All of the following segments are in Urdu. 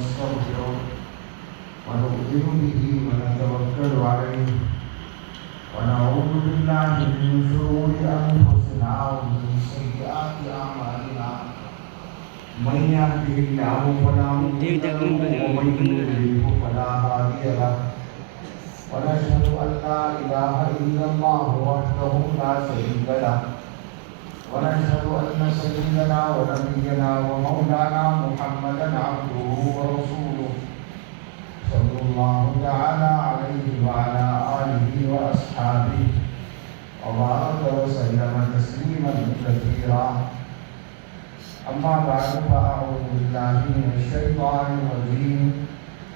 ونستغفره ونؤمن به ونتوكل عليه ونعوذ بالله من شرور أنفسنا ومن سيئات أعمالنا من يهده الله فلا مضل له ومن يضلل فلا هادي له ونشهد أن لا إله إلا الله وحده لا شريك له ونشهد أن سيدنا ونبينا ومولانا محمدا عبده ورسوله صلى الله تعالى عليه وعلى آله وأصحابه وبارك وسلم تسليما كثيرا أما بعد فأعوذ بالله من الشيطان الرجيم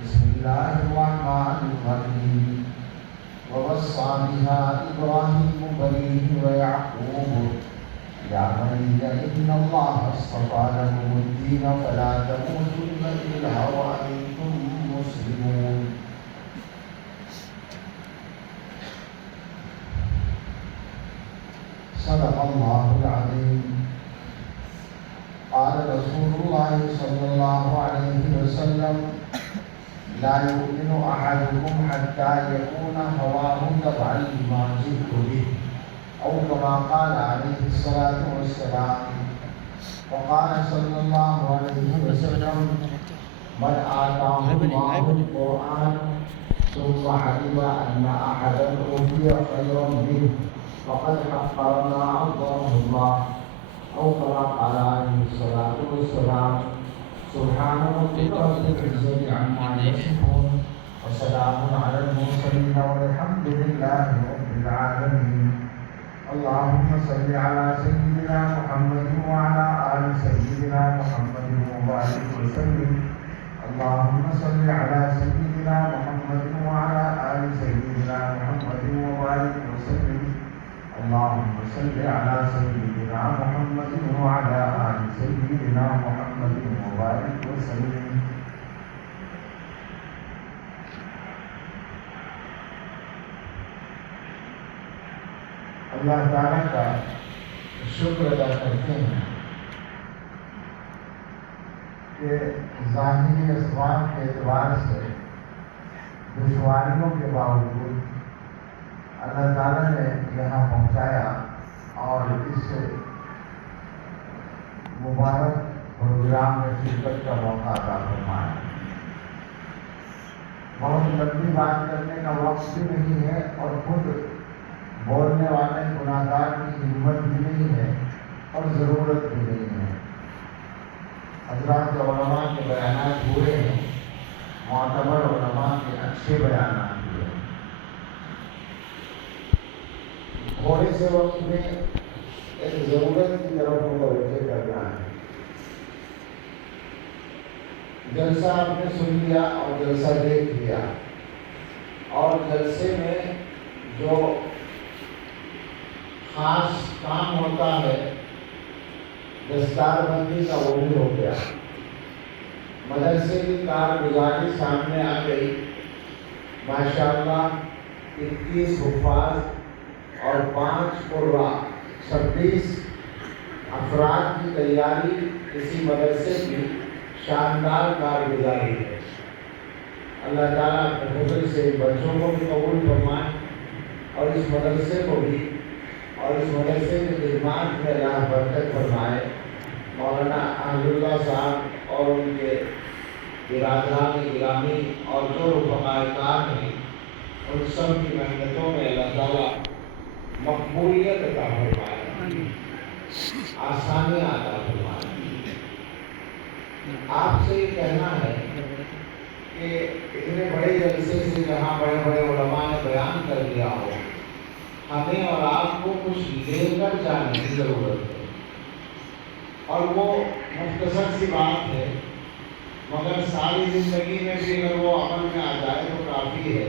بسم الله الرحمن الرحيم ووصى بها إبراهيم بنيه ويعقوب يا بني إن الله اصطفى لكم الدين فلا تموتن إلا وأنتم مسلمون. صدق الله العظيم. قال رسول الله صلى الله عليه وسلم لا يؤمن أحدكم حتى يكون هواه تبعا لما جئت به أو كما قال عليه الصلاة والسلام. وقال صلى الله عليه وسلم من آتاه الله القرآن ثم علم أن أحدا أوتي خيرا منه فقد حقر ما عظمه الله أو كما قال عليه الصلاة والسلام. سبحان ربك رب العزة عما يصفون وسلام على المرسلين والحمد لله رب العالمين. اللهم صل على سيدنا محمد وعلى آل سيدنا محمد وبارك وسلم. اللهم صل على سيدنا محمد وعلى آل سيدنا محمد وبارك وسلم. اللهم صل على سيدنا محمد وعلى آل سيدنا محمد وبارك وسلم. اللہ تعالیٰ کا شکر ادا کرتے ہیں کہ ظاہری اسباب کے اعتبار سے دشواریوں کے باوجود اللہ تعالیٰ نے یہاں پہنچایا اور اس مبارک پروگرام میں شرکت کا موقع عطا فرمایا. بہت لمبی بات کرنے کا وقت بھی نہیں ہے اور خود بولنے والے گناہگار کی ہمت بھی نہیں ہے اور ضرورت بھی نہیں ہے. حضرات علماء کے بیانات ہوئے ہیں, معتبر علماء کے اچھے بیانات ہوئے ہیں. تھوڑے سے وقت میں ایک ضرورت کی طرف متوجہ کرنا ہے. جلسہ آپ نے سن لیا اور جلسہ دیکھ لیا, اور جلسے میں جو خاص کام ہوتا ہے دستار بندی کا وہ بھی ہو گیا. مدرسے کی کارگزاری سامنے آ گئی. ماشاءاللہ 21 حفاظ اور 5 قرا 26 افراد کی تیاری کسی مدرسے کی شاندار کارگزاری ہے. اللہ تعالیٰ اپنے فضل سے بچوں کو بھی قبول فرمائے اور اس مدرسے کو بھی, اور اس مدرسے کی خدمات میں اللہ برکت فرمائے. مولانا احمد اللہ صاحب اور ان کے برادران گرامی اور جو رفقائے کار ہیں ان سب کی محنتوں میں اللہ تعالیٰ مقبولیت عطا فرمائے, آسانیاں عطا فرمائے. آپ سے یہ کہنا ہے کہ اتنے بڑے جلسے سے جہاں بڑے بڑے علماء نے بیان کر دیا ہو, ہمیں اور آپ کو کچھ لے کر جانے کی ضرورت ہے. اور وہ مختصر سی بات ہے, مگر ساری زندگی میں بھی اگر وہ عمل میں آ جائے تو کافی ہے.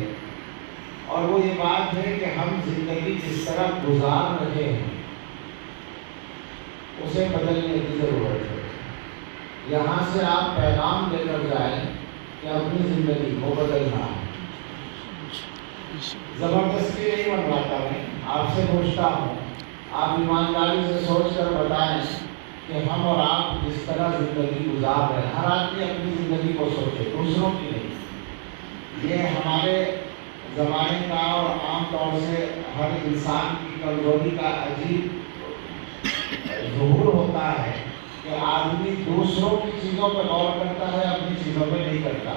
اور وہ یہ بات ہے کہ ہم زندگی جس طرح گزار رہے ہیں اسے بدلنے کی ضرورت ہے. یہاں سے آپ پیغام لے کر جائیں کہ اپنی زندگی کو بدلنا ہے. زبردستی نہیں بنواتا میں, آپ سے پوچھتا ہوں, آپ ایمانداری سے سوچ کر بتائیں کہ ہم اور آپ جس طرح زندگی گزار رہے ہیں, ہر آدمی اپنی زندگی کو سوچے دوسروں کی نہیں۔ یہ ہمارے زمانے کا اور عام طور سے ہر انسان کی کمزوری کا عجیب ظہور ہوتا ہے کہ آدمی دوسروں کی چیزوں پہ غور کرتا ہے، اپنی چیزوں پہ نہیں کرتا۔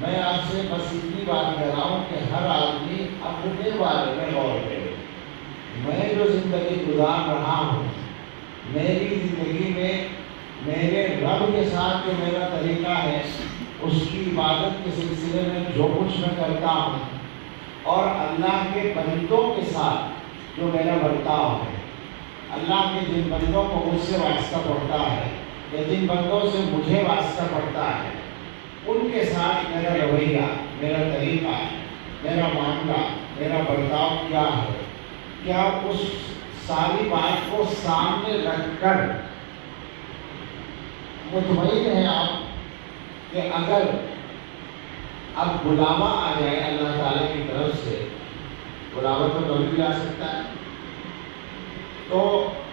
میں آپ سے بس اتنی بات کہہ رہا ہوں کہ ہر آدمی اپنے بارے میں غور کرے۔ میں جو زندگی گزار رہا ہوں، میری زندگی میں میرے رب کے ساتھ جو میرا طریقہ ہے، اس کی عبادت کے سلسلے میں جو کچھ میں کرتا ہوں، اور اللہ کے بندوں کے ساتھ جو میرا برتاؤ ہے، اللہ کے جن بندوں کو مجھ سے واسطہ پڑتا ہے یا جن بندوں سے مجھے واسطہ پڑتا ہے، ان کے ساتھ میرا رویہ، میرا طریقہ، میرا معاملہ، میرا برتاؤ کیا ہے، کیا اس ساری بات کو سامنے رکھ کر مطمئن ہیں آپ کہ اگر اب بلاوا آ جائے اللہ تعالیٰ کی طرف سے، بلاوا تو کبھی بھی آ سکتا ہے، تو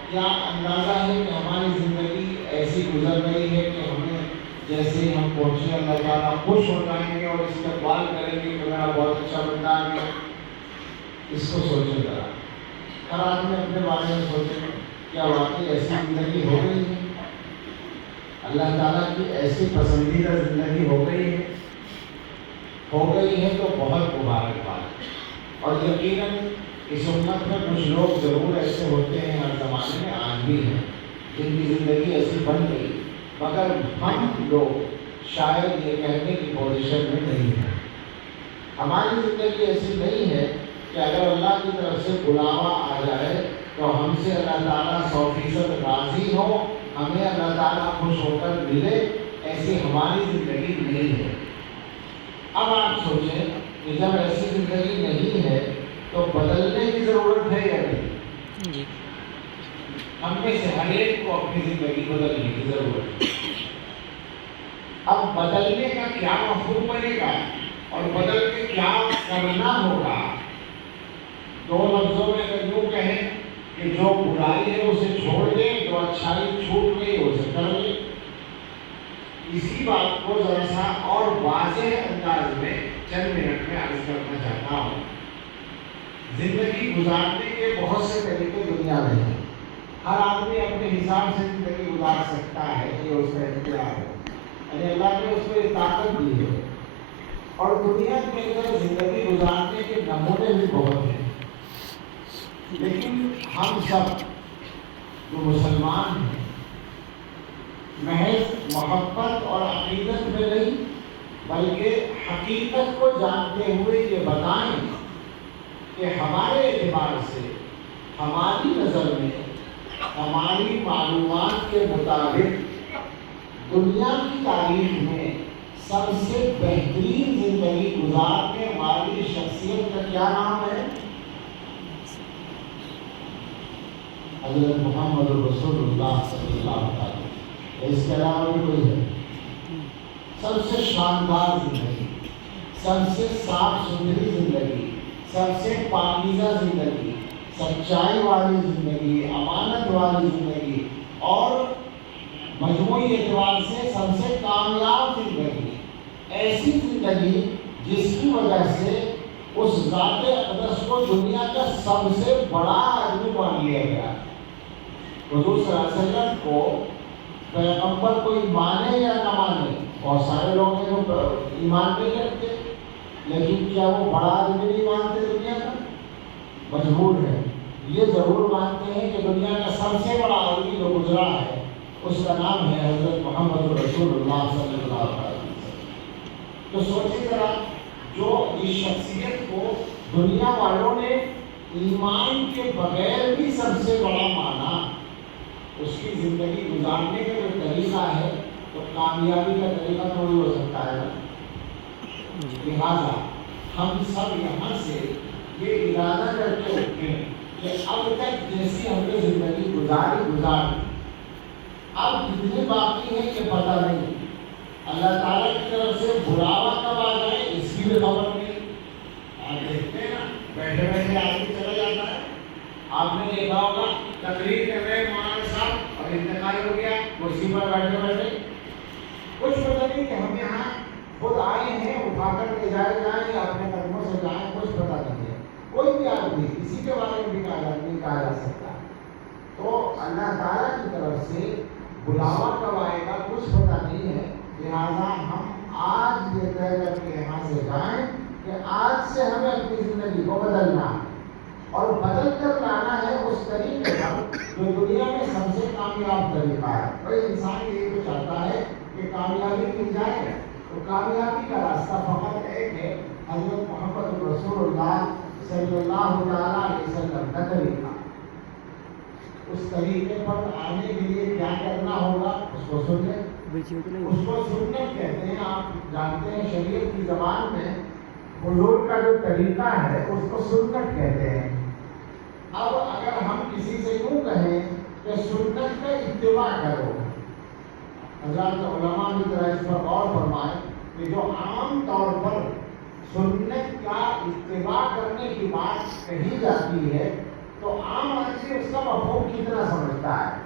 کیا اندازہ ہے کہ ہماری زندگی ایسی گزر رہی ہے کہ ہمیں جیسے ہی ہم پہنچے اللہ تعالیٰ خوش ہو جائیں گے اور استقبال کریں گے کہ میرا بہت اچھا بندہ آ گیا؟ اس کو سوچیں ذرا، ہر آدمی اپنے بارے میں سوچیں، کیا واقعی ایسی زندگی ہو گئی ہے؟ اللہ تعالیٰ کی ایسی پسندیدہ زندگی ہو گئی ہے؟ ہو گئی ہے تو بہت مبارکباد، اور یقیناً اس امت میں کچھ لوگ ضرور ایسے ہوتے ہیں، ہر زمانے میں آج بھی ہیں، جن کی زندگی ایسی بن گئی، مگر ہم لوگ شاید یہ کہنے کی پوزیشن میں نہیں ہیں۔ ہماری زندگی ایسی نہیں ہے کہ اگر اللہ کی طرف سے بلاوا آ جائے تو ہم سے اللہ تعالیٰ 100% راضی ہو، ہمیں اللہ تعالیٰ خوش ہو کر ملے، ایسی ہماری زندگی نہیں ہے۔ اب آپ سوچیں کہ جب ایسی زندگی نہیں ہے تو بدلنے کی ضرورت ہے یا نہیں؟ جی، ہم میں سے ہر ایک کو اپنی زندگی بدلنے کی ضرورت ہے۔ اب بدلنے کا کیا مفہوم بنے گا اور بدل کے کیا کرنا ہوگا؟ دو لفظوں میں اگر یوں کہیں کہ جو برائی ہے اسے چھوڑ دیں، جو اچھائی چھوٹ گئی اسے کر لیں۔ اسی بات کو ذرا سا اور واضح انداز میں چند منٹ میں عرض کرنا چاہتا ہوں۔ زندگی گزارنے کے بہت سے طریقے دنیا میں ہیں، ہر آدمی اپنے حساب سے زندگی گزار سکتا ہے، یہ اس کا اختیار ہے، یعنی اللہ نے اس کو یہ طاقت دی ہے، اور دنیا کے اندر زندگی گزارنے کے نمونے بھی بہت ہیں، لیکن ہم سب جو مسلمان ہیں محض محبت اور عقیدت میں نہیں بلکہ حقیقت کو جانتے ہوئے یہ بتائیں کہ ہمارے اعتبار سے، ہماری نظر میں، ہماری معلومات کے مطابق دنیا کی تاریخ میں سب سے بہترین زندگی گزارنے والی شخصیت کا کیا نام ہے؟ حضرت محمد رسول اللہ صلی اللہ علیہ وسلم۔ اس کے علاوہ بھی کوئی ہے؟ سب سے شاندار زندگی، سب سے صاف ستھری زندگی، سب سے پاکیزہ زندگی، سچائی والی زندگی، امانت والی زندگی، اور مجموعی اعتبار سے سب سے کامیاب زندگی، ایسی زندگی جس کی وجہ سے اس ذات اقدس کو دنیا کا سب سے بڑا آدمی مان لیا گیا۔ حضور صلی اللہ علیہ وسلم کو پیغمبر کوئی مانے یا نہ مانے، بہت سارے لوگ ہیں جو ایمان نہیں کرتے، لیکن کیا وہ بڑا آدمی نہیں مانتے دنیا کا؟ مجبور ہے، یہ ضرور مانتے ہیں کہ دنیا کا سب سے بڑا آدمی جو گزرا ہے اس کا نام ہے حضرت محمد رسول اللہ صلی اللہ علیہ وسلم۔ تو سوچیں ذرا، جو اس شخصیت کو دنیا والوں نے ایمان کے بغیر بھی سب سے بڑا مانا، اس کی زندگی گزارنے کا جو طریقہ ہے تو کامیابی کا طریقہ تھوڑی ہو سکتا ہے۔ لہٰذا ہم سب یہاں سے یہ ارادہ کرتے اٹھیں کہ اب تک جیسی ہم نے زندگی گزاری، اب کتنے باقی ہیں کہ پتہ نہیں، اللہ تعالیٰ کی طرف سے بلاوا کب آ جائے اس کی بھی خبر نہیں۔ آپ دیکھتے ہیں نا، بیٹھے بیٹھے آدمی چلا جاتا ہے، آپ نے دیکھا ہوگا تقریر کر رہے مولانا صاحب اور انتقال ہو گیا، کرسی پر بیٹھے بیٹھے، کچھ پتہ نہیں کہ ہم یہاں خود آئے ہیں اٹھا کر لے جائے جائیں یا اپنے قدموں سے جائیں کچھ پتہ نہیں ہے. کوئی بھی آدمی کسی کے بارے میں بھی نہیں کہا جا سکتا. تو اللہ تعالیٰ کی طرف سے بلاوا کب آئے گا کچھ پتہ نہیں ہے. لہٰذا ہم آج یہ طے کر کے یہاں سے جائیں کہ آج سے ہمیں اپنی زندگی کو بدلنا ہے اور بدل کر لانا ہے اس طریقے پر جو دنیا میں سب سے کامیاب طریقہ ہے. بھائی انسان یہ تو چاہتا ہے کہ کامیابی مل جائے. تو کامیابی کا راستہ فقط ایک ہے، حضرت محمد رسول اللہ صلی اللہ علیہ وسلم کا طریقہ. اس طریقے پر آنے کے لیے کیا کرنا ہوگا اس کو سن لیں. اس کو سنت کہتے ہیں. آپ جانتے ہیں شریعت کی زبان میں حضور کا جو طریقہ ہے اس کو سنت کہتے ہیں. اب اگر ہم کسی سے یوں کہیں کہ سنت کا اتباع کرو، حضرات علماء بھی ذرا اس پر غور فرمائیں کہ جو عام طور پر سنت کا اتباع کرنے کی بات کہی جاتی ہے تو عام آدمی اس کا مفہوم کتنا سمجھتا ہے.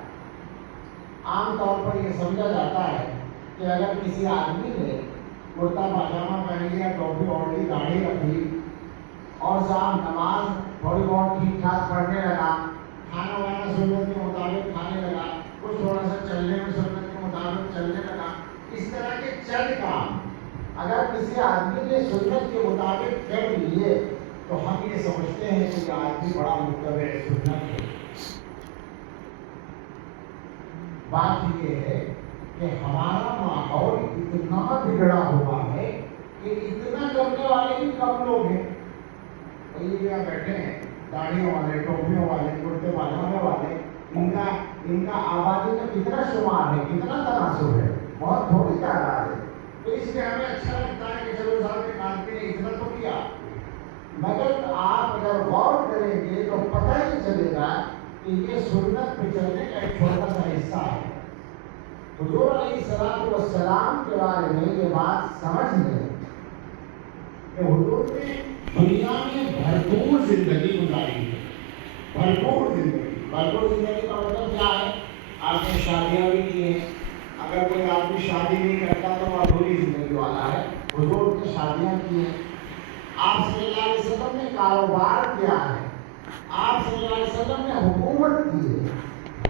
عام طور پر یہ سمجھا جاتا ہے کہ اگر کسی آدمی نے کرتا پاجامہ پہن لیا، ٹوپی اوڑھ لی، داڑھی رکھ لی اور صاحب نماز تھوڑی بہت ٹھیک ٹھاک پڑھنے لگا، کھانا وانا سنت کے مطابق کھانے لگا، کچھ تھوڑا سا چلنے میں سنت کے مطابق چلنے لگا، اس طرح کے چند کام اگر کسی آدمی نے سنت کے مطابق کر لیے تو ہم یہ سمجھتے ہیں کہ یہ آدمی بڑا متبع سنت ہے. بات یہ ہے کہ ہمارا ماحول اتنا بگڑا ہوا ہے کہ اتنا کرنے والے بھی کم لوگ ہیں. یہ بیٹھے ہیں داڑھیوں والے، ٹوپیوں والے، کرتے پاجامے والے، ان کا آبادی میں کتنا شمار ہے، کتنا تناسب ہے، بہت تھوڑی تعداد ہے. تو اس لیے ہمیں اچھا لگتا ہے کہ چلو صاحب کے کام کے اتنا تو کیا. مگر آپ اگر غور کریں گے تو پتہ ہی چلے گا کہ یہ سنت پہ چلنے کا ایک چھوٹا سا حصہ ہے. حضور علیہ السلام کے بارے میں یہ بات سمجھ لیں کہ حضور نے دنیا میں بھرپور زندگی گزاری ہے. بھرپور زندگی کا مطلب کیا ہے؟ آپ نے شادیاں بھی کی ہیں. اگر کوئی آدمی شادی نہیں کرتا تو وہ ادھوری زندگی والا ہے. حضور نے شادیاں کی ہیں. آپ صلی اللہ علیہ وسلم نے کاروبار کیا ہے. آپ صلی اللہ علیہ وسلم نے حکومت کی ہے.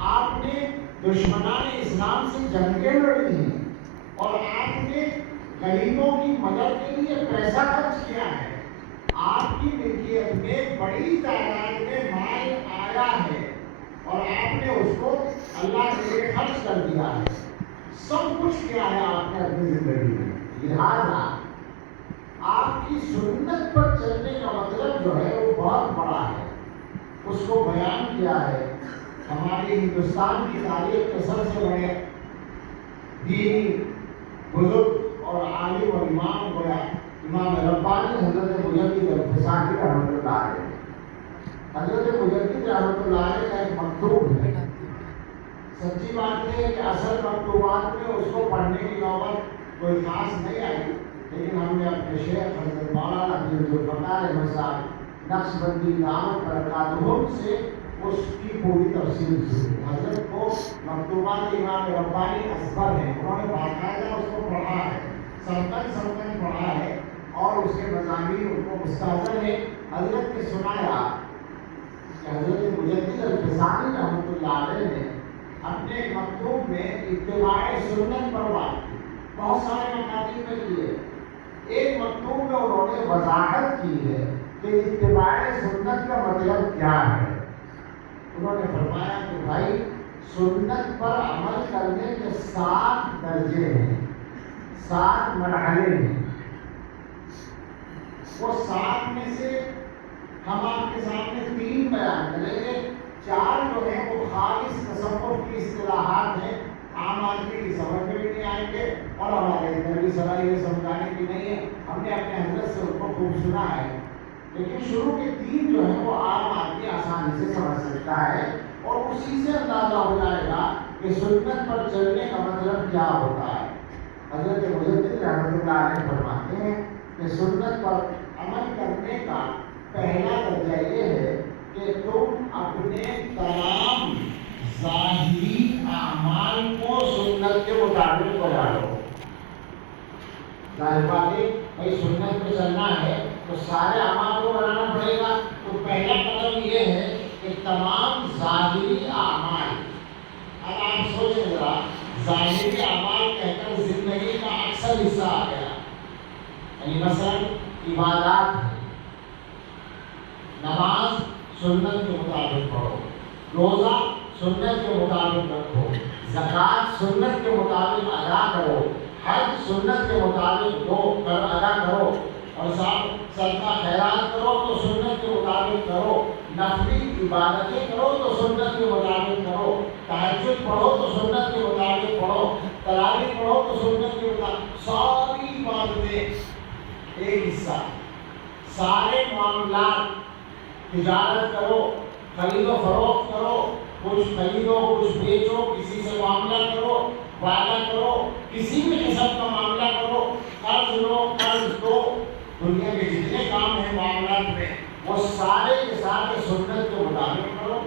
آپ نے دشمنان اسلام سے جنگیں لڑی ہیں اور آپ نے غریبوں کی مدد کے لیے پیسہ خرچ کیا ہے. آپ کی ملکیت میں بڑی تعداد میں مال آیا ہے اور آپ نے اس کو اللہ کے لیے خرچ کر دیا ہے. سب کچھ کیا ہے آپ نے اپنی زندگی میں. لہٰذا آپ کی سنت پر چلنے کا مطلب جو ہے وہ بہت بڑا ہے. اس کو بیان کیا ہے ہماری ہندوستان کی تاریخ کے سب سے بڑے دینی بزرگ اور عالم اور امام گویا امام ربانی حضرت مجدد الفسانی رحمۃ اللہ علیہ. حضرت مجدد رحمۃ اللہ علیہ کا ایک مکتوب ہے. سچی بات ہے کہ اصل مکتوبات میں اس کو پڑھنے کی نوبت کوئی خاص نہیں آئی، لیکن ہم نے اپنے شیخ حضرت مولانا ذوالفقار احمد صاحب نقشبندی دعوت برکاتہم سے اس کی پوری تفصیل سنی. حضرت کو مکتوبات امام ربانی اصغر ہیں، انہوں نے باقاعدہ اس کو پڑھا ہے، سمکن پڑھا ہے اور اس کے مضامین ان کو مستحضر ہے. حضرت نے سنایا کہ حضرت مجدد الفسانی رحمۃ اللہ علیہ نے اپنے مکتوب میں اتباع سنت پر بات کی. بہت سارے مکاتب میں کیے. ایک مکتوب میں انہوں نے وضاحت کی ہے کہ اتباع سنت کا مطلب کیا ہے. انہوں نے فرمایا کہ بھائی سنت پر عمل کرنے کے 7 درجے ہیں، 7 مرحلے ہیں. وہ 7 میں سے ہم آپ کے سامنے 3 بیان کریں گے. 4 جو ہیں وہ خالص تصوف کی اصطلاحات ہیں، عام آدمی کی سمجھ میں بھی نہیں آئیں گے اور ہمارے اندر بھی صلاح یہ سمجھانے کی نہیں ہے. ہم نے اپنے حضرت سے ان کو خوب سنا ہے، لیکن شروع کے 3 جو ہیں وہ عام آدمی آسانی سے سمجھ سکتا ہے اور اسی سے اندازہ ہو جائے گا کہ سنت پر چلنے کا مطلب کیا ہوتا ہے. حضرت مجدد رحمۃ اللہ علیہ فرماتے ہیں کہ سنت پر عمل کرنے کا پہلا درجہ یہ ہے کہ تم اپنے تمام ظاہری اعمال کو سنت کے مطابق بنا لو. ظاہر بات ہے بھائی سنت پہ چلنا ہے تو سارے اعمال کو بنانا پڑے گا. تو پہلا قدم یہ ہے کہ تمام ظاہری اعمال، اب آپ سوچیں ذرا، ظاہری اعمال کہہ کر زندگی کا اکثر حصہ آ گیا. یعنی مثلا عبادات ہے، نماز سنت کے مطابق پڑھو، روزہ سنت کے مطابق رکھو، زکوٰۃ سنت کے مطابق ادا کرو، حج سنت کے مطابق ادا کرو، اور صدقہ خیرات کرو تو سنت کے مطابق کرو، نفلی عبادتیں کرو تو سنت کے مطابق کرو، تہجد پڑھو تو سنت کے مطابق پڑھو، تراویح پڑھو تو سنت کے مطابق. ساری عبادتیں ایک حصہ. سارے معاملات، تجارت کرو، خرید و فروخت کرو، کچھ خریدو کچھ بیچو، کسی سے معاملہ کرو، وعدہ کرو، کسی بھی قسم کا معاملہ کرو، قرض لو قرض دو، دنیا کے جتنے کام ہیں معاملات میں وہ سارے کے سارے سنت کے مطابق کرو.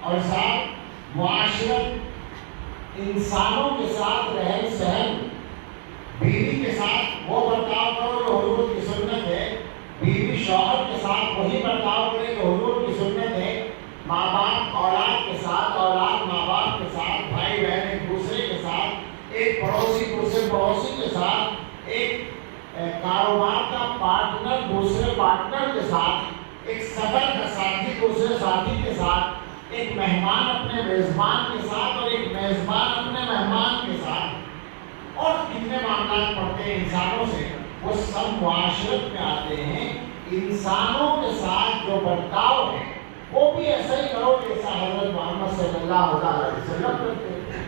اور ساتھ معاشرت، انسانوں کے ساتھ رہن سہن، بیوی کے ساتھ وہ برتاؤ کرو جو حضور کی سنت ہے، بیوی شوہر کے ساتھ وہی برتاؤ کرے جو حضور کی سنت ہے، ماں باپ اولاد کے ساتھ، اولاد ماں باپ کے ساتھ، بھائی بہن ایک دوسرے کے ساتھ، ایک پڑوسی دوسرے پڑوسی کے ساتھ، ایک کاروبار کا پارٹنر دوسرے پارٹنر کے ساتھ، ایک سفر کا ساتھی دوسرے ساتھی کے ساتھ، ایک مہمان اپنے میزبان کے ساتھ اور ایک میزبان اپنے مہمان کے ساتھ. اور کتنے معاملات پڑھتے ہیں انسانوں سے، وہ سب معاشرت میں آتے ہیں. انسانوں کے ساتھ جو برتاؤ ہے وہ بھی ایسا ہی کرو جیسا حضرت محمد صلی اللہ علیہ وسلم کرتے تھے.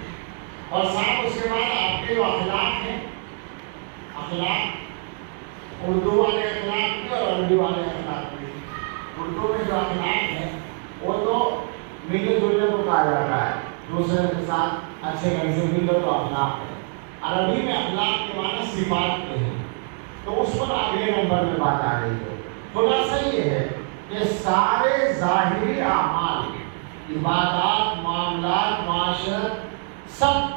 اور ساتھ اس کے بعد آپ کے جو اخلاق ہیں، اخلاق اردو والے اخلاق بھی اور عربی والے اخلاق بھی. اردو میں جو اخلاق ہیں وہ تو ملنے جلنے کو کہا جاتا ہے، دوسرے کے ساتھ اچھے ڈھنگ سے ملو تو اخلاق ہے. عربی میں اخلاق کے معنی صفات کے ہیں، تو اس پر اگلے نمبر میں بات آ رہی ہے. خلاصہ یہ ہے کہ سارے ظاہری اعمال، عبادات، معاملات، معاشرت سب.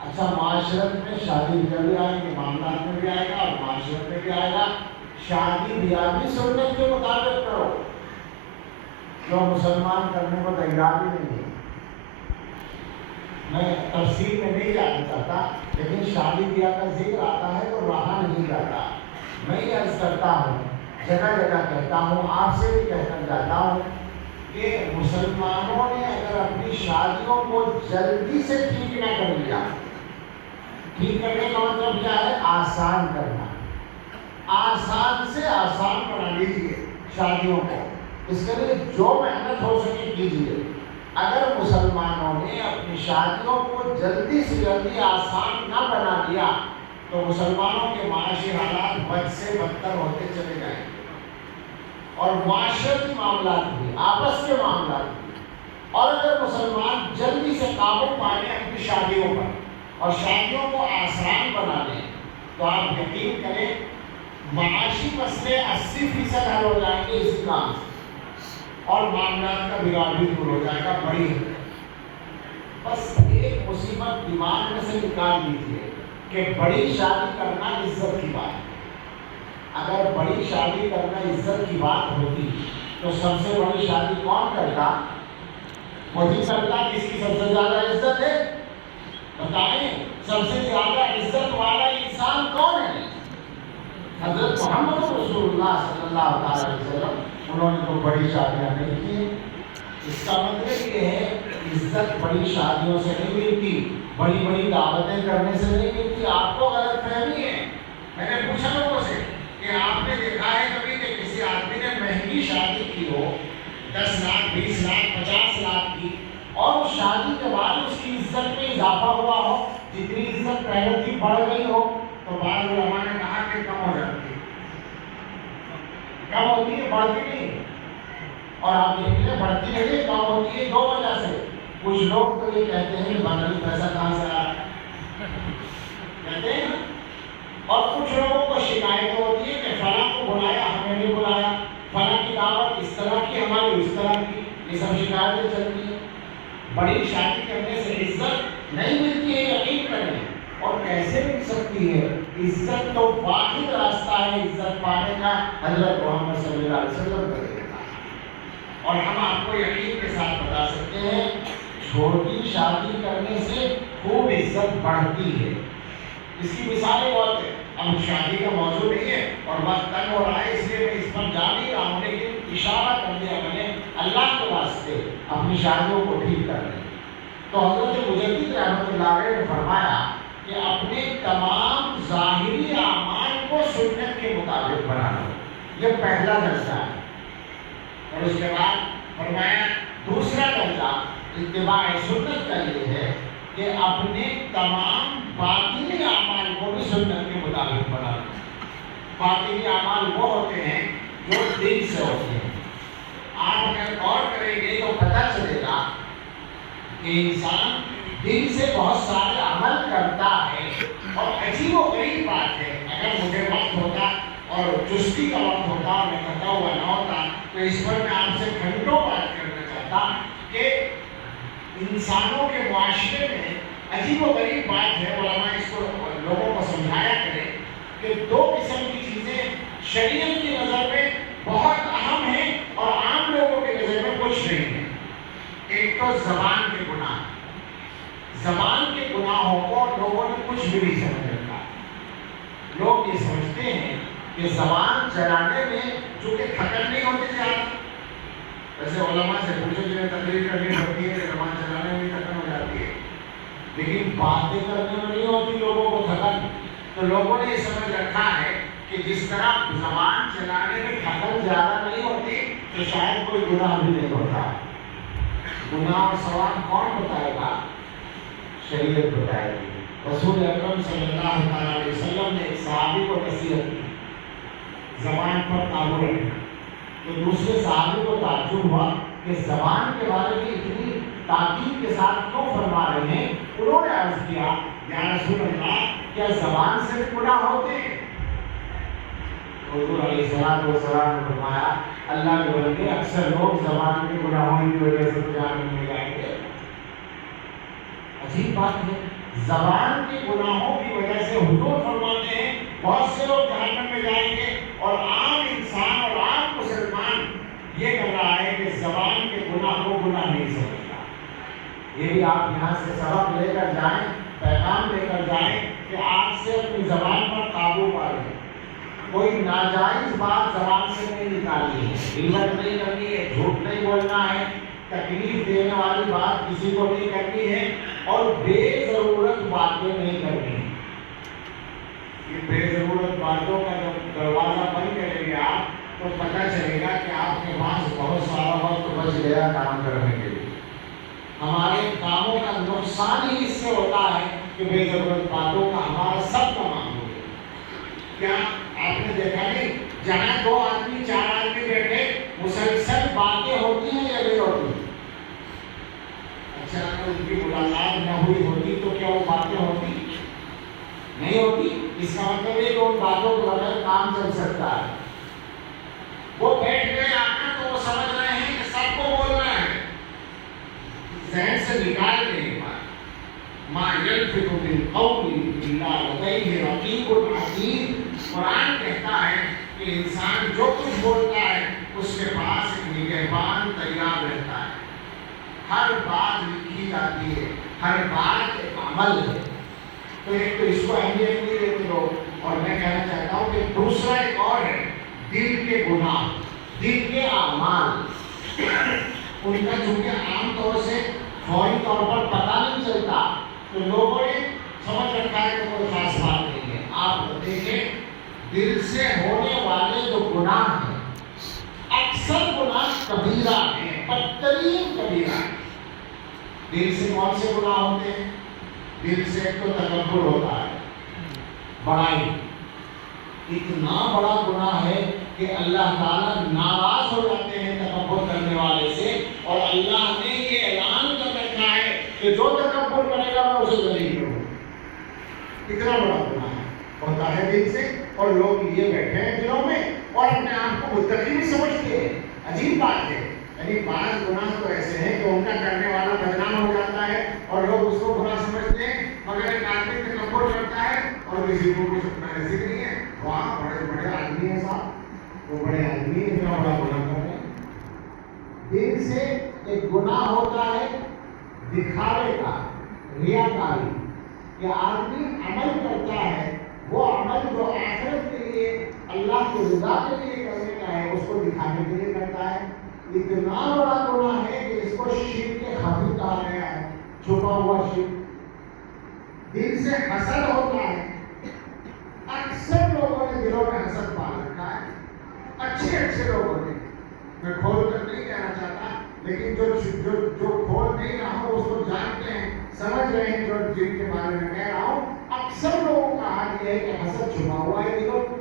اچھا معاشرت میں شادی بیاہ بھی آئیں گے، معاملات میں بھی آئے گا اور معاشرت میں بھی آئے گا. شادی بیاہ بھی سنت کے مطابق کرو، جو مسلمان کرنے کو تیار بھی نہیں ہے. میں تفصیل میں نہیں جانا چاہتا، لیکن شادی بیاہ کا ذکر آتا ہے تو رہا نہیں جاتا. میں یہ عرض کرتا ہوں، جگہ جگہ کہتا ہوں، آپ سے بھی کہہ کر جاتا ہوں کہ مسلمانوں نے اگر اپنی شادیوں کو جلدی سے ٹھیک نہ کر لیا، ٹھیک کرنے کا مطلب کیا ہے؟ آسان کرنا. آسان سے آسان بنا لیجیے شادیوں کو، اس کے لیے جو محنت ہو سکے کیجیے. اگر مسلمانوں نے اپنی شادیوں کو جلدی سے جلدی آسان نہ بنا لیا تو مسلمانوں کے معاشی حالات بد سے بدتر ہوتے چلے جائیں گے. اور معاشرتی معاملات بھی، آپس کے معاملات بھی. اور اگر مسلمان جلدی سے قابو پا لیں اپنی شادیوں پر اور شادیوں کو آسان بنا لیں تو آپ یقین کریں معاشی مسئلے 80% حل ہو جائیں گے اسی کام سے، اور معاملات کا بگاڑ بھی دور ہو جائے گا. بڑی ہے، بس ایک مصیبت دماغ میں سے نکال لیجیے کہ بڑی شادی کرنا عزت کی بات ہے. اگر بڑی شادی کرنا عزت کی بات ہوتی تو سب سے بڑی شادی کون کرتا؟ وہی کرتا جس کی سب سے زیادہ عزت ہے. بتائیں سب سے زیادہ عزت والا انسان کون ہے؟ حضرت محمد رسول اللہ صلی اللہ علیہ وسلم. انہوں نے تو بڑی شادیاں نہیں کی. اس کا مطلب یہ ہے عزت بڑی شادیوں سے نہیں ملتی، بڑی بڑی دعوتیں کرنے سے نہیں ملتی. آپ کو غلط فہمی ہے. میں نے پوچھا لوگوں سے کہ آپ نے دیکھا ہے کبھی کہ کسی آدمی نے مہنگی شادی کی ہو، 10 لاکھ 20 لاکھ 50 لاکھ کی، اور اس شادی کے بعد اس کی عزت میں اضافہ ہوا ہو، جتنی عزت پہلے تھی بڑھ گئی ہو؟ تو بعض علماء نے کہا کہ کم ہو جاتی ہے. کم ہوتی ہے، بڑھتی نہیں. اور آپ دیکھ لیں بڑھتی نہیں ہے، کم ہوتی ہے 2 وجہ سے. کچھ لوگ تو یہ کہتے ہیں کہ بنالی پیسہ کہاں سے آ رہا ہے، کہتے ہیں نا. اور کچھ لوگوں کو شکایت ہوتی ہے کہ فلاں کو بلایا ہمیں نہیں بلایا، فلاں کی دعوت اس طرح کی ہماری اس طرح کی. یہ سب شکایتیں چلتی ہیں. بڑی شادی کرنے سے عزت نہیں ملتی ہے، یقین کریں. اور کیسے مل سکتی ہے؟ عزت تو واحد راستہ ہے عزت پانے کا، حضرت محمد صلی اللہ علیہ وسلم کا دیتا ہے۔ اور ہم آپ کو یقین کے ساتھ بتا سکتے ہیں چھوٹی شادی کرنے سے خوب عزت بڑھتی ہے۔ اس کی مثالیں بہت ہیں، اب شادی کا موضوع نہیں ہے اور وقت تنگ ہو رہا ہے اس لیے میں اس پر جا نہیں رہا ہوں، لیکن اشارہ کر دیا میں نے اللہ کے واسطے اپنی شادیوں کو ٹھیک کر لیں۔ تو حضرت مجدد رحمۃ اللہ علیہ نے فرمایا کہ اپنے تمام ظاہری اعمال کو سنت کے مطابق بنا لو، یہ پہلا درجہ ہے۔ اور اس کے بعد فرمایا دوسرا درجہ اتباع سنت کا یہ ہے کہ اپنے تمام باطنی اعمال کو بھی سنت کے مطابق بنا لو۔ باطنی اعمال وہ ہوتے ہیں جو دل سے ہوتے ہیں۔ آپ اگر غور کریں گے تو پتہ چلے گا کہ انسان دل سے بہت سارے عمل کرتا ہے، اور عجیب و غریب بات ہے، اگر مجھے وقت ہوتا اور چستی کا وقت ہوتا اور میں تھکا ہوا نہ ہوتا تو اس پر میں آپ سے گھنٹوں بات کرنا چاہتا کہ انسانوں کے معاشرے میں عجیب و غریب بات ہے، علماء اس کو لوگوں کو سمجھایا کریں کہ دو قسم کی چیزیں شریعت کی نظر میں بہت اہم ہیں اور عام لوگوں کی نظر میں کچھ نہیں ہے۔ ایک تو زبان کے گناہ، زبان کے گناہوں کو لوگوں نے کچھ بھی نہیں سمجھ رکھا۔ لوگ یہ سمجھتے ہیں کہ زبان چلانے میں چونکہ تھکن نہیں ہوتی زیادہ، ویسے علماء سے پوچھو جنہیں تقریر کرنی پڑتی ہے کہ زبان چلانے میں تھکن ہو جاتی ہے، لیکن باتیں کرنے میں نہیں ہوتی لوگوں کو تھکن۔ تو لوگوں نے یہ سمجھ رکھا ہے کہ جس طرح زبان چلانے میں تھکن زیادہ نہیں ہوتی تو شاید کوئی گناہ بھی نہیں ہوتا۔ گناہ اور ثواب کون بتائے گا؟ شریعت بتائے گی۔ رسول اکرم صلی اللہ علیہ وسلم نے ایک صحابی کو نصیحت کی زبان پر قابو رکھنا، تو دوسرے صحابی کو تعجب ہوا کہ زبان کے بارے میں اتنی تاکید کے ساتھ کیوں فرما رہے ہیں؟ انہوں نے عرض کیا یا رسول اللہ کیا زبان سے گناہ ہوتے ہیں؟ حضور علیہ السلام نے فرمایا اللہ کے بندے اکثر لوگ زبان کے گناہوں کی وجہ سے جہنم میں جائیں گے۔ عجیب بات ہے، زبان کے گناہوں کی وجہ سے حضور فرماتے ہیں بہت سے لوگ جہنم میں جائیں گے، اور عام انسان اور عام مسلمان یہ کر رہا ہے کہ زبان کے گناہ کو گناہ نہیں سمجھتا۔ یہ بھی آپ یہاں سے سبق لے کر جائیں، پیغام لے کر جائیں کہ آپ سے اپنی زبان پر قابو پا لیں۔ کوئی ناجائز بات زبان سے نہیں نکالنی ہے، غیبت نہیں کرنی ہے، جھوٹ نہیں بولنا ہے، تکلیف دینے والی بات کسی کو نہیں کرنی ہے، اور بے ضرورت باتیں نہیں کرنی ہے۔ یہ بے ضرورت باتوں کا جب دروازہ بند کریں گے آپ تو پتہ چلے گا کہ آپ کے پاس بہت سارا وقت بچ گیا کام کرنے کے لیے۔ ہمارے کاموں کا نقصان ہی اس سے ہوتا ہے کہ بے ضرورت باتوں کا ہمارا سب کا معمول ہے۔ کیا آپ نے دیکھا نہیں جہاں دو آدمی چار آدمی بیٹھے مسلسل باتیں ہوتی ہیں یا نہیں ہوتی؟ اچھا اگر ان کی ملاقات نہ ہوئی ہوتی تو کیا وہ باتیں ہوتی؟ نہیں ہوتی۔ اس کا مطلب ہے کہ ان باتوں کے بغیر کام چل سکتا ہے۔ وہ بیٹھ گئے آ کر تو وہ سمجھ رہے ہیں کہ سب کو بولنا ہے، ذہن سے نکال دیں گے بات۔ ما یلفظ من قول الا لدیہ رقیب عتید۔ قرآن کہتا ہے کہ انسان جو کچھ بولتا ہے اس کے پاس ایک نگہبان تیار رہتا ہے۔ ہر بات لکھی جاتی ہے، ہر بات ایک عمل ہے۔ تو ایک تو اس کو اہمیت نہیں دیتے لوگ، اور میں کہنا چاہتا ہوں کہ دوسرا ایک اور ہے دل کے گناہ، دل کے اعمال۔ ان کا چونکہ عام طور سے فوری طور پر پتہ نہیں چلتا تو لوگوں نے سمجھ رکھا ہے کہ کوئی خاص بات نہیں ہے۔ آپ دیکھیں دل سے ہونے والے جو گناہ ہیں اکثر گناہ کبیرہ ہیں، بدترین کبیرہ ہیں۔ دل سے کون سے گناہ ہوتے ہیں؟ دل سے ایک تو تکبر ہوتا ہے، بڑائی۔ اتنا بڑا گناہ ہے کہ اللہ تعالیٰ ناراض ہو جاتے ہیں تکبر کرنے والے سے، اور اللہ نے یہ اعلان کر رکھا ہے کہ جو تکبر کرے گا میں اسے ذلیل کروں گا۔ اتنا بڑا گناہ ہوتا ہے دل سے، اور لوگ یہ بیٹھے ہیں دلوں میں اور اپنے آپ کو متقی بھی سمجھتے ہیں۔ عجیب بات ہے، یعنی بعض گناہ تو ایسے ہیں کہ ان کا کرنے والا بدنام ہو جاتا ہے اور لوگ اس کو برا سمجھتے ہیں، مگر ایک آدمی تکبر کرتا ہے اور کسی کو کچھ نصیب نہیں ہے، وہاں بڑے بڑے آدمی ہیں صاحب، وہ بڑے آدمی اتنا بڑا گناہ کر رہے ہیں۔ دل سے ایک گناہ ہوتا ہے دکھاوے کا، ریاکاری، کہ آدمی عمل کرتا ہے، وہ عمل جو آخرت کے لیے اللہ کی رضا کے لیے کرنے کا ہے اس کو دکھانے کے لیے کرتا ہے۔ اتنا بڑا گناہ ہے کہ اس کو شرک خفی کہا گیا ہے، چھپا ہوا شرک۔ دل سے حسد ہوتا ہے، اکثر لوگوں نے دلوں میں حسد پال رکھا ہے، اچھے لوگوں نے، میں کھول کر نہیں کہنا چاہتا، لیکن جو کھول نہیں رہا ہوں اس کو جانتے ہیں، سمجھ رہے ہیں جو جن کے بارے میں کہہ رہا ہوں۔ اکثر لوگوں کا حال یہ ہے کہ حسد چھپا ہوا ہے دلوں میں،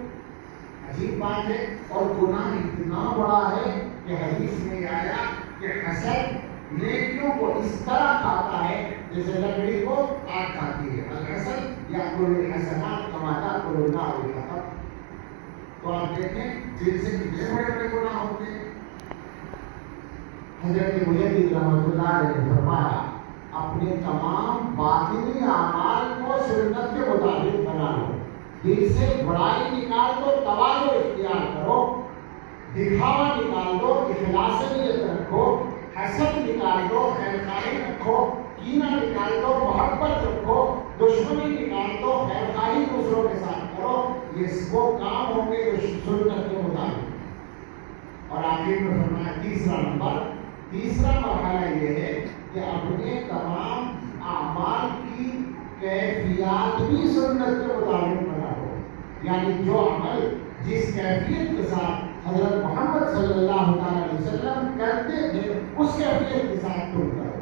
عجیب بات ہے، اور گناہ اتنا بڑا ہے کہ حدیث میں آیا کہ حسد نیکیوں کو اس طرح کھاتا ہے جیسے لکڑی کو آگ کھاتی ہے۔ الحسد یأکل الحسنات کما تأکل النار الحطب۔ تو آپ دیکھیں دل سے کتنے بڑے بڑے گناہ ہوتے ہیں۔ حضرت مجدد رحمۃ اللہ علیہ نے فرمایا اپنے تمام باطنی اعمال کو سنت کے مطابق بنا لو، دل سے بڑائی نکال دو، تواضع اختیار کرو، دکھاوا نکال دو، اخلاص نیت رکھو، حسد نکال دو، خیرخواہی رکھو، کینہ نکال دو، محبت رکھو، دشمنی نکال دو، خیرخواہی دوسروں کے ساتھ کرو، یہ وہ کام ہوں گے جو سنت کے مطابق۔ اور آخر میں فرمایا تیسرا مرحلہ یہ ہے کہ اپنے تمام اعمال کی کیفیات بھی سنت کے مطابق بنا ہو، یعنی جو عمل جس کیفیت کے ساتھ حضرت محمد صلی اللہ علیہ وسلم کرتے تھے اس کیفیت کے ساتھ تم کرو۔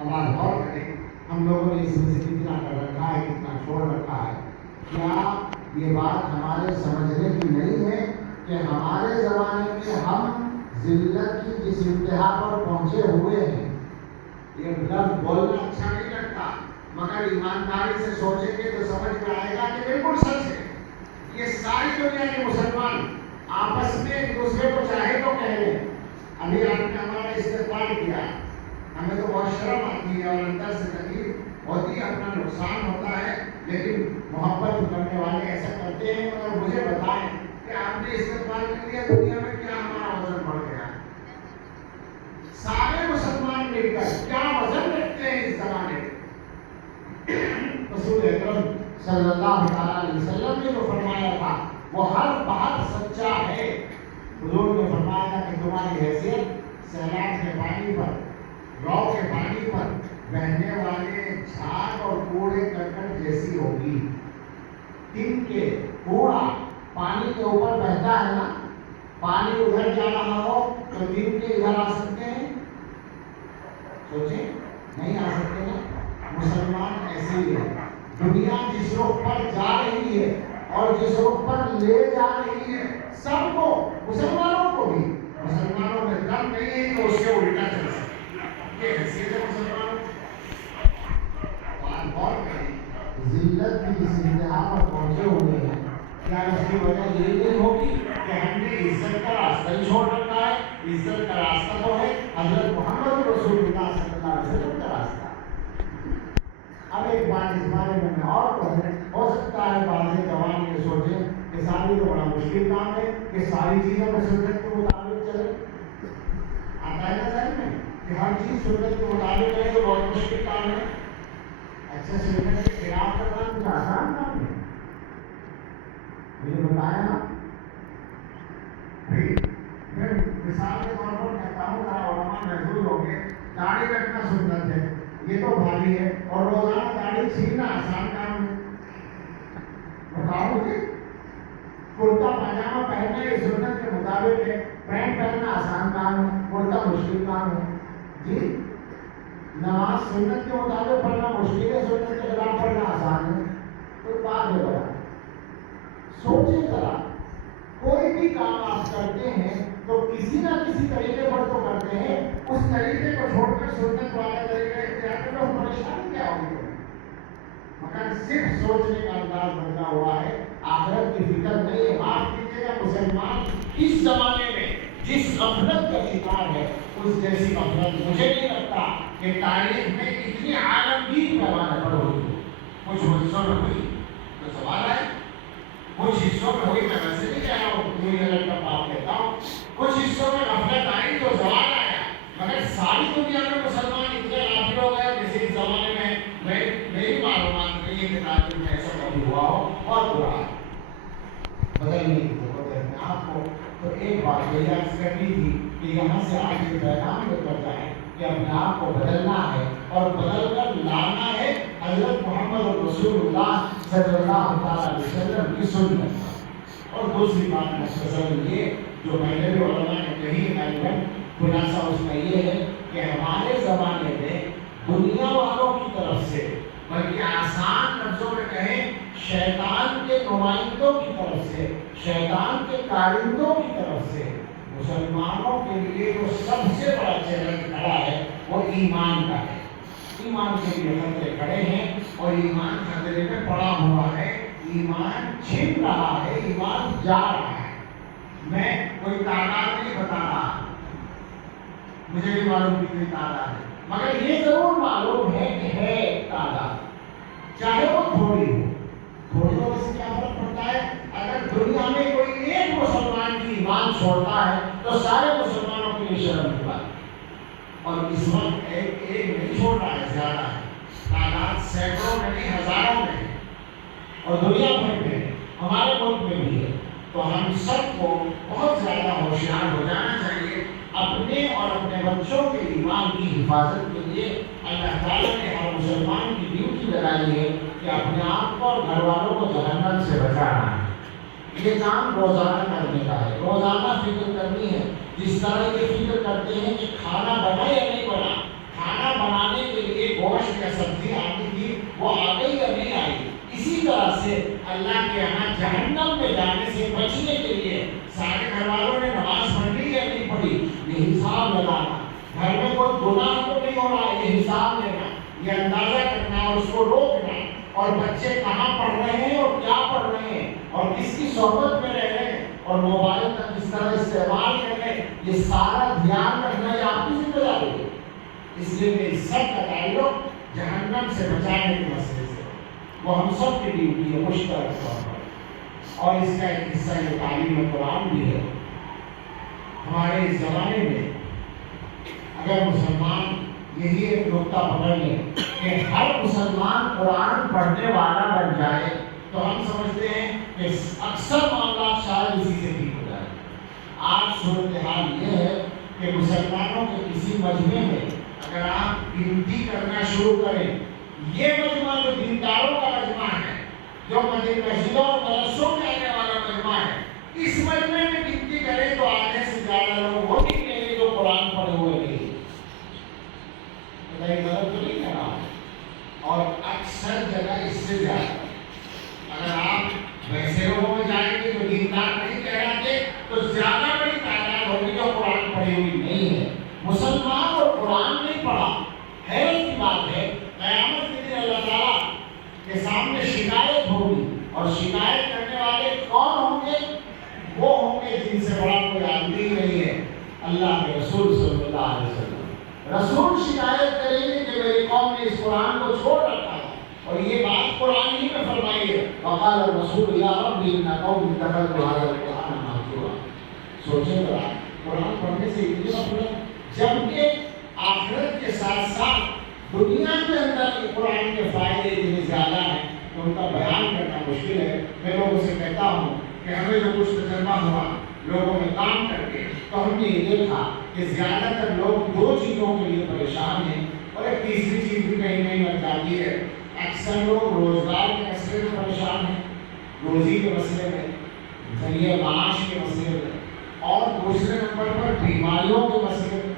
اب آپ غور کریں ہم لوگوں نے اس میں سے کتنا کر رکھا ہے، کتنا چھوڑ رکھا ہے۔ کیا یہ بات ہمارے سمجھنے کی نہیں ہے کہ ہمارے زمانے میں ہم ذلت کی جس انتہا پر پہنچے ہوئے ہیں، یہ لفظ بولنا اچھا نہیں لگتا مگر ایمانداری سے سوچیں گے تو سمجھ میں آئے گا کہ بالکل سچ ہے۔ یہ ساری دنیا کے مسلمان آپس میں ایک دوسرے کو چاہے تو کہہ لیں، ابھی آپ نے ہمارا استقبال کیا، ہمیں تو بہت شرم آتی ہے اور اندر سے تکلیف ہوتی ہے، اپنا نقصان ہوتا ہے، لیکن محبت کرنے والے ایسا کرتے ہیں۔ اور مجھے بتائیں کہ آپ نے استقبال کر لیا، دنیا میں کیا ہمارا وزن بڑھ گیا؟ سارے مسلمان مل کر کیا وزن رکھتے ہیں اس زمانے میں؟ رسول اکرم صلی اللہ علیہ وسلم نے جو فرمایا تھا وہ ہر بات سچا ہے۔ حضور نے فرمایا تھا کہ تمہاری حیثیت سیلاب کے پانی پر، رو کے پانی پر بہنے والے جھاگ اور کوڑے کرکٹ جیسی ہوگی۔ دن کے کوڑا پانی کے اوپر بہتا ہے نا، پانی ادھر جا رہا ہو تو دن کے ادھر آ سکتے ہیں؟ سوچیں، نہیں آ سکتے نا۔ مسلمان ایسے ہی ہے، دنیا جس رخ پر جا رہی ہے اور جس رخ پر لے جا رہی ہے سب کو، مسلمانوں کو بھی، مسلمانوں میں دم نہیں ہے کہ اس سے الٹا چل سکے، یہ حیثیت ہے مسلمانوں کی۔ غور کریں ذلت کی جس انتہا پر پہنچے ہوئے ہیں، کیا اس کی وجہ یہ نہیں ہوگی کہ ہم نے عزت کا راستہ ہی چھوڑ رکھا ہے؟ عزت کا راستہ تو ہے حضرت محمد رسول اللہ صلی اللہ علیہ وسلم کا راستہ۔ اب ایک بات اس بارے میں اور کہوں، ہو سکتا ہے بعض جوان یہ سوچیں کہ شادی تو بڑا مشکل کام ہے کہ ساری چیزوں میں سنت کے مطابق چلے۔ آتا ہے نا ذہن میں کہ ہر چیز سنت کے مطابق ہے تو بہت مشکل کام ہے۔ اچھا سنت کے خلاف کرنا کچھ آسان کام ہے؟ مجھے بتایا نا بھائی، میں مثال کے طور پر کہتا ہوں ذرا علماء محظوظ ہو گے، داڑھی رکھنا سنت ہے، یہ تو بھاری ہے، اور روزانہ داڑھی چھیننا آسان کام ہے۔ بتاؤ مجھے، کرتا پاجامہ پہننا یہ سنت کے مطابق ہے، پینٹ پہننا آسان کام ہے، کرتا مشکل کام ہے؟ جی، نماز سنت کے مطابق پڑھنا مشکل ہے، سنت کے خلاف پڑھنا آسان ہے؟ کوئی بات ہے بڑا سوچیں ذرا، کوئی بھی کام آپ کرتے ہیں تو کسی نہ کسی طریقے پر تو کرتے ہیں، اس طریقے کو چھوڑ کر سنت والا طریقہ اختیار کرو، پریشانی کیا ہوگی؟ مگر صرف سوچنے کا انداز بدلا ہوا ہے، آخرت کی فکر نہیں ہے۔ معاف کیجیے گا مسلمان اس زمانے میں جس غفلت کا شکار ہے اس جیسی غفلت مجھے نہیں لگتا کہ تاریخ میں اتنی عالمگیر پیمانے پر ہوئی. کچھ حصوں میں ہوئی تو سوال ہے، کچھ حصوں میں ہوئی، میں ویسے نہیں کہہ رہا ہوں دنیا کا بات کہتا ہوں، کچھ حصوں میں غفلت آئی تو زوال آیا، مگر ساری دنیا میں مسلمان اتنے غافل ہو گئے جیسے اس زمانے میں میری معلومات نہیں ہے کہ تاریخ میں ایسا کبھی ہوا ہو. اور برا بدلنے کی ضرورت ہے اپنے آپ کو. تو ایک بات یہ عرض کرنی تھی کہ یہاں سے آج یہ پیغام لے کر جائیں کہ اپنے آپ کو بدلنا ہے اور بدل کر لانا ہے حضرت محمد رسول اللہ صلی اللہ علیہ وسلم کی سنت. اور دوسری بات مختصر یہ جو پہلے بھی علماء نے کہی ہے، خلاصہ اس کا یہ ہے کہ ہمارے زمانے میں دنیا والوں کی طرف سے، بلکہ آسان لفظوں میں کہیں شیطان کے نمائندوں کی طرف سے، شیطان کے کارندوں کی طرف سے مسلمانوں کے لیے جو سب سے بڑا چیلنج کھڑا ہے وہ ایمان کا ہے. ایمان کے لیے خطرے کھڑے ہیں اور ایمان خطرے میں پڑا ہوا ہے، ایمان چھن رہا ہے، ایمان جا رہا ہے. میں کوئی تعداد نہیں بتا رہا، مجھے بھی معلوم کتنی تعداد ہے، مگر یہ ضرور معلوم ہے کہ ہے ایک تعداد، چاہے وہ تھوڑی ہو. تھوڑی ہو سے کیا فرق پڑتا ہے؟ اگر دنیا میں کوئی ایک مسلمان کی ایمان چھوڑتا ہے تو سارے مسلمانوں کے لیے شرم کی بات. اور اس وقت ایک نہیں چھوڑ رہا ہے، زیادہ ہے، تعداد سینکڑوں میں نہیں ہزاروں میں ہے، اور دنیا بھر میں ہے، ہمارے ملک میں بھی ہے. تو ہم سب کو بہت زیادہ ہوشیار ہو جانا چاہیے اپنے اور اپنے بچوں کے ایمان کی حفاظت کے لیے. اللہ تعالیٰ نے ہر مسلمان کی ڈیوٹی لگائی ہے کہ اپنے آپ کو اور گھر والوں کو جہنم سے بچانا ہے. یہ کام روزانہ کرنے کا ہے، روزانہ فکر کرنی ہے. جس طرح یہ فکر کرتے ہیں کہ کھانا بنا یا نہیں بنا، کھانا بنانے کے لیے گوشت یا سبزی آتی تھی وہ آ گئی یا نہیں آئی، اسی طرح سے اللہ کے یہاں جہنم میں جانے سے بچنے کے لیے سارے گھر والوں نے نماز پڑھ لی یا نہیں پڑھی، یہ حساب لگانا. گھر میں کوئی گناہ تو نہیں ہو رہا ہے، یہ حساب لینا، یہ اندازہ کرنا اور اس کو روکنا. اور بچے کہاں پڑھ رہے ہیں اور کیا پڑھ رہے ہیں اور کس کی صحبت میں رہ رہے ہیں اور موبائل کا کس طرح استعمال کر رہے ہیں، یہ سارا دھیان رکھنا یہ آپ کی ذمہ داری ہے. اس لیے کہ اس سب کا تعلق جہنم سے بچانے کے مسئلے سے، وہ ہم سب کی ڈیوٹی ہے مشترک طور پر. اور اس کا ایک حصہ یہ تعلیم قرآن بھی ہے. ہمارے اس زمانے میں اگر مسلمان یہی ایک نقطہ پکڑ لیں کہ ہر مسلمان قرآن پڑھنے والا بن جائے تو ہم سمجھتے ہیں کہ اکثر معاملات شاید اسی سے ٹھیک ہو جائے. آج صورتحال یہ ہے کہ مسلمانوں کے کسی مجمع میں اگر آپ گنتی کرنا شروع کریں، یہ مجمع جو دینداروں کا مجمع ہے، جو مسجدوں اور مدرسوں میں آنے والا مجمع ہے، اس مجمع میں گنتی کریں تو آنے سے زیادہ لوگ وہ نکلیں گے جو قرآن پڑھے ہوئے نہیں. مدد تو نہیں کر رہا، اور اکثر جگہ اس سے زیادہ اگر آپ ویسے لوگوں میں جائیں گے جو دیندار نہیں کہلاتے تو زیادہ بڑی تعداد ہوگی جو قرآن پڑھی ہوئی نہیں ہے. مسلمان اور قرآن نہیں پڑھا، حیرت کی بات ہے. قیامت کے دن اللہ تعالیٰ کے سامنے شکایت ہوگی، اور شکایت کرنے والے کون ہوں گے؟ وہ ہوں گے جن سے بڑا کوئی آدمی نہیں ہے، اللہ کے رسول صلی اللہ علیہ وسلم. رسول شکایت کریں گے کہ میری قوم نے اس قرآن کو چھوڑ رکھا ہے، اور یہ بات قرآن ہی میں فرمائی ہے، وقال الرسول یا ربی ان قوم اتخذوا هذا القرآن مهجورا. سوچیں ذرا، قرآن پڑھنے سے اتنی غفلت، جبکہ آخرت کے ساتھ ساتھ دنیا کے اندر قرآن کے فائدے اتنے زیادہ ہیں کہ ان کا بیان کرنا مشکل ہے. میں لوگوں سے کہتا ہوں کہ ہمیں جو کچھ تجربہ ہوا لوگوں میں کام کر کے، تو ہم نے یہ دیکھا کہ زیادہ تر لوگ دو چیزوں کے لیے پریشان ہیں، اور ایک تیسری چیز بھی کہیں نہیں لگ جاتی ہے. اکثر لوگ روزگار کے مسئلے میں پریشان ہیں، روزی کے مسئلے میں، ذریعہ معاش کے مسئلے میں، اور دوسرے نمبر پر بیماریوں کے مسئلے میں.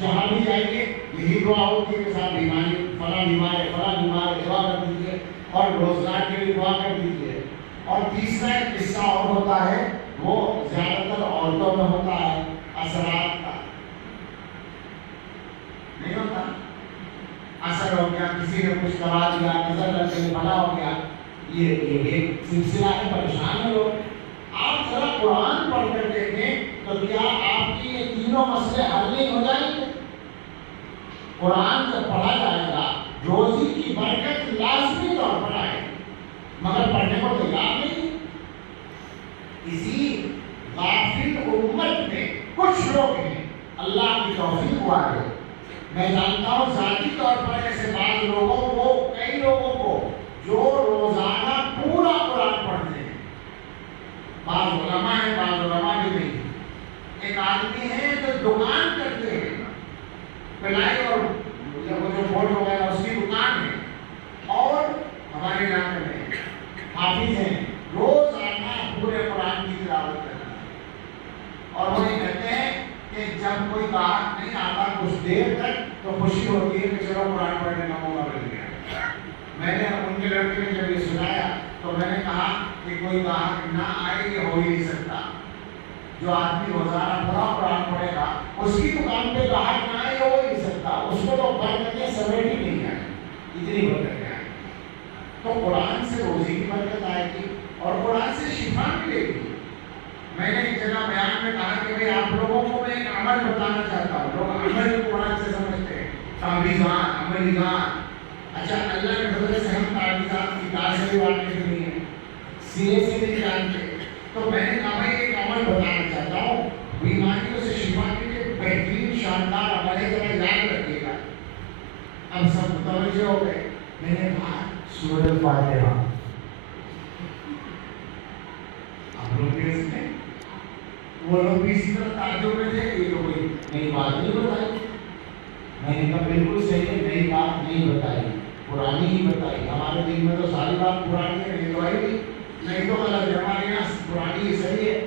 جہاں بھی جائیے یہی دعا ہوتی ہے کہ صاحب بیماری فلاں بیمار ہے، فلاں بیمار ہے، دعا کر دیجیے، اور روزگار کے لیے دعا کر دیجیے. اور تیسرا ایک قصہ اور ہوتا ہے، وہ زیادہ تر عورتوں میں ہوتا ہے، اثرات کا. نہیں ہوتا؟ اثر ہو گیا، کسی نے کچھ کرا دیا، نظر لگ گئی، بنا ہو گیا، یہ ایک سلسلہ ہے، پریشان ہے لوگ. آپ ذرا قرآن پڑھ کر دیکھیں تو کیا آپ کی یہ تینوں مسئلے حل نہیں ہو جائیں گے؟ قرآن جب پڑھا جائے گا روزی کی برکت لازمی طور پر آئے گی، مگر پڑھنے کو تیار نہیں۔ اسی غافل امت میں کچھ لوگ ہیں اللہ کی توفیق والے، میں جانتا ہوں ذاتی طور پر ایسے بعض لوگوں کو، کئی لوگوں کو جو روزانہ پورا قرآن پڑھتے ہیں، بعض علماء ہیں بعض علماء بھی نہیں۔ ایک آدمی ہے جو دکان کرتے ہیں، پلائی اور وہ جو بورڈ وغیرہ اس کی دکان ہے، اور ہمارے علاقے میں حافظ ہیں، روزانہ پورے قرآن کی تلاوت کرتے ہیں، اور وہ یہ کہتے ہیں کہ جب کوئی گاہک نہیں آتا کچھ دیر تک تو خوشی ہوتی ہے کہ چلو قرآن پڑھنے کا موقع مل گیا۔ میں نے ان کے لڑکے نے جب یہ سنایا تو میں نے کہا کہ کوئی گاہک نہ آئے یہ ہو ہی نہیں سکتا۔ جو آدمی روزانہ پورا قرآن پڑھے گا اس کی دکان پہ گاہک نہ آئے ہو ہی نہیں سکتا، اس کو تو برکتیں سمیٹ ہی نہیں آئے، اتنی برکتیں آئیں۔ تو قرآن سے روزی کی برکت آئے گی اور قرآن سے شفا ملے گی۔ میں نے ایک جگہ بیان میں کہا کہ بھئی آپ لوگوں کو میں ایک عمل بتانا چاہتا ہوں، لوگ عمل کو قرآن سے سمجھتے ہیں، تعویذات، عملیات۔ اچھا اللہ کے فضل سے ہم تعویذات کی کار سے بھی واقف نہیں ہیں، سینے سے نہیں جانتے، تو میں نے کہا بھائی ایک عمل بتانا چاہتا ہوں، بیماریوں سے شفا کے لیے بہترین شاندار عمل ہے، ذرا یاد رکھیے گا۔ اب سب متوجہ ہو گئے۔ میں نے کہا سورۃ الفاتحہ۔ آپ لوگ بھی اس میں، وہ لوگ بھی اسی طرح تعجب میں تھے کہ یہ تو کوئی نئی بات نہیں بتائی۔ میں نے کہا بالکل صحیح ہے، نئی بات نہیں بتائی، پرانی ہی بتائی۔ ہمارے دین میں تو ساری بات پرانی ہے، نہیں تو آئی نہیں، نہیں تو غلط ہے، ہمارے یہاں پرانی ہی صحیح ہے۔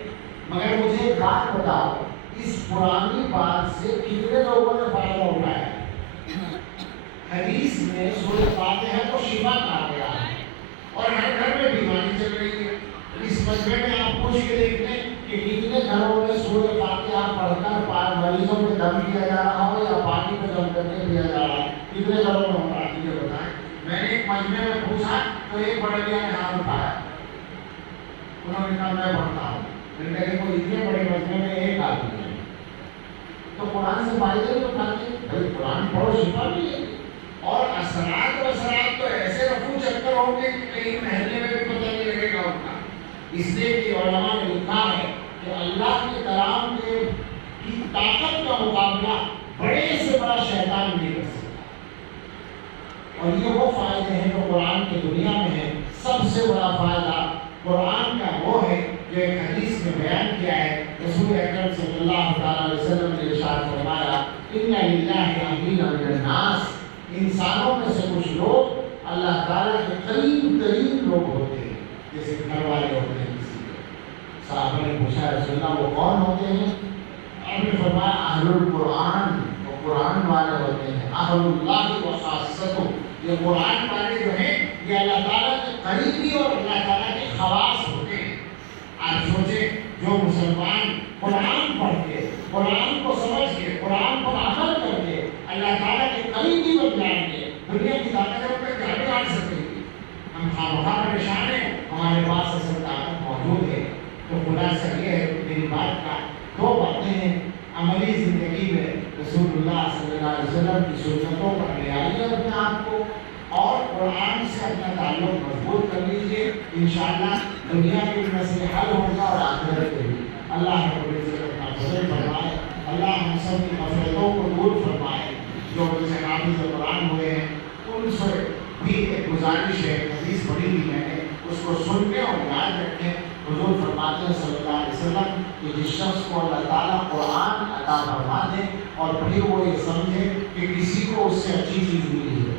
مگر مجھے ایک بات بتاؤ، اس پرانی بات سے کتنے لوگوں نے فائدہ اٹھایا؟ حدیث میں سورۃ فاتحہ کو شفا کہا گیا ہے، اور ہر گھر میں بیماری چل رہی ہے۔ اس مجمع میں آپ پوچھ کے دیکھ لیں کہ کتنے گھروں میں سورۃ فاتحہ پڑھ کر مریضوں میں دم کیا جا رہا ہو یا پانی میں دم کر کے دیا جا رہا ہے، کتنے گھروں میں ہوتا ہے یہ بتائیں۔ میں نے ایک مجمع میں پوچھا تو ایک بڑے میاں نے ہاتھ اٹھایا، انہوں نے کہا میں پڑھتا ہوں۔ میں نے کہا وہ اتنے بڑے مجمع میں ایک آدمی ہے تو قرآن سے فائدہ نہیں اٹھاتے؟ بھائی قرآن پڑھو شفا بھی ہے، اور اثرات تو ایسے رفو چکر ہوں گے کہ کئی محلے میں بھی پتہ نہیں لگے گا ان کا۔ اس لیے کہ علماء نے لکھا ہے کہ اللہ کے کلام کی طاقت کا مقابلہ بڑے سے بڑا شیطان نہیں کر سکتا، اور یہ وہ فائدے ہیں جو قرآن کی دنیا میں ہیں۔ سب سے بڑا فائدہ قرآن کا وہ ہے جو ایک حدیث میں بیان کیا ہے، رسول اکرم صلی اللہ تعالیٰ علیہ وسلم نے ارشاد فرمایا ان للہ اہلین من الناس، انسانوں میں سے کچھ لوگ اللہ تعالیٰ کے قریب ترین لوگ ہوتے ہیں، جیسے گھر والے ہوتے ہیں کسی کے۔ صحابہ نے پوچھا رسول اللہ وہ کون ہوتے ہیں؟ آپ نے فرمایا اہل القرآن، وہ قرآن والے ہوتے ہیں، اہل اللہ و خاصتہ، یہ قرآن والے جو ہیں یہ اللہ تعالیٰ کے قریبی اور اللہ تعالیٰ کے خواص ہوتے ہیں۔ آپ سوچیں جو مسلمان قرآن پڑھ کے، قرآن کو سمجھ کے، قرآن پر عمل کر کے اللہ تعالیٰ کے قریبی بن جائیں گے، دنیا کی طاقتوں پہ کیا بھی آ سکے گی؟ ہم خواہ پریشان ہیں، ہمارے پاس اصل طاقت موجود ہے۔ تو خلاصہ یہ ہے کہ میری بات کا دو باتیں ہیں، عملی زندگی میں رسول اللہ صلی اللہ علیہ وسلم کی سنتوں پر لے آئیے اپنے آپ کو، اور قرآن سے اپنا تعلق مضبوط کر لیجیے، انشاءاللہ دنیا کے مسئلے حل ہوگا اور آخرت کے بھی۔ اللہ رب العزت اپنا فضل فرمائے، اللہ ہم سب کی غفلتوں کو دور فرمائے۔ جو مجھے حافظ قرآن ہوئے ہیں ان سے بھی ایک گزارش ہے، حدیث پڑھی ہوئی میں نے، اس کو سن کے اور یاد رکھیں۔ حضور فرماتے ہیں صلی اللہ علیہ وسلم کہ جس شخص کو اللہ تعالیٰ قرآن عطا فرما دے اور پھر وہ یہ سمجھے کہ کسی کو اس سے اچھی چیز ملی ہے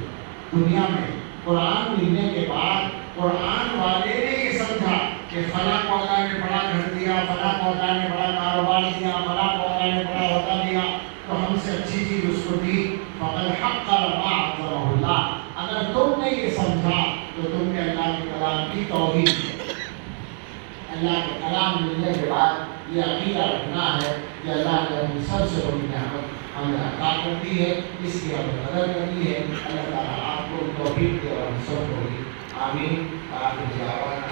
دنیا میں، قرآن ملنے کے بعد قرآن والے نے یہ سمجھا کہ فلاں کو اللہ نے بڑا گھر دیا، فلاں کو اللہ نے بڑا کاروبار دیا، فلاں کو اللہ نے بڑا عہدہ دیا، تو ہم سے اچھی چیز اس کو دی، فقد حق ما عظمہ اللہ۔ اگر تم نے یہ سمجھا تو تم نے اللہ کے کلام کی توہین کی۔ اللہ کے کلام ملنے کے بعد یہ عقیدہ رکھنا ہے کہ اللہ نے اپنی سب سے بڑی نعمت ہمیں عطا کر دی ہے، اس کی ہمیں قدر کرنی ہے۔ اللہ تعالیٰ آپ کو توفیق دے اور ہم سب کو بھی آمین۔ آخر دعوانا